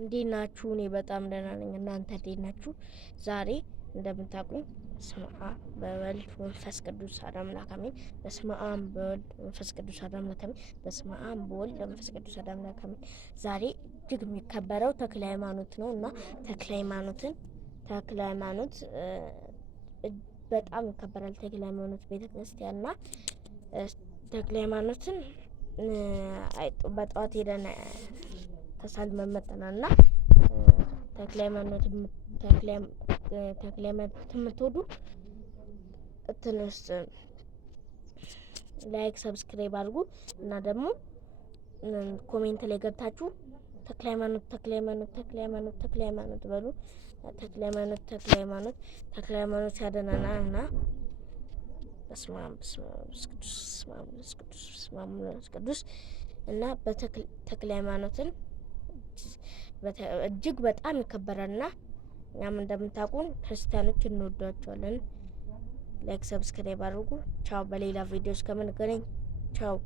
እንዴት ናችሁ? እኔ በጣም ደህና ነኝ። እናንተ እንዴት ናችሁ? ዛሬ እንደምታውቁኝ በስመ አብ በወልድ መንፈስ ቅዱስ አሐዱ አምላክ አሜን። በስመ አብ በወልድ መንፈስ ቅዱስ አሐዱ አምላክ አሜን። በስመ አብ በወልድ መንፈስ ቅዱስ አሐዱ አምላክ አሜን። ዛሬ እጅግ የሚከበረው ተክለ ሃይማኖት ነው እና ተክለ ሃይማኖት በጣም ይከበራል። ተክለ ሃይማኖት ቤተክርስቲያን እና ተክለ ሃይማኖትን በጠዋት ሄደን ተሳልመን መጥተናል እና ተክለ ሃይማኖት የምትወዱ ውስጥ ላይክ ሰብስክራይብ አድርጉ እና ደግሞ ኮሜንት ላይ ገብታችሁ ተክለ ሃይማኖት በሉ። ተክለ ሃይማኖት ያደናናል እና በስመ አብ ቅዱስ እና ተክለ ሃይማኖትን እጅግ በጣም ይከበራልና እኛም እንደምታውቁን ክርስቲያኖች እንወዳቸዋለን። ላይክ ሰብስክራይብ አድርጉ። ቻው። በሌላ ቪዲዮ እስከምንገናኝ ቻው።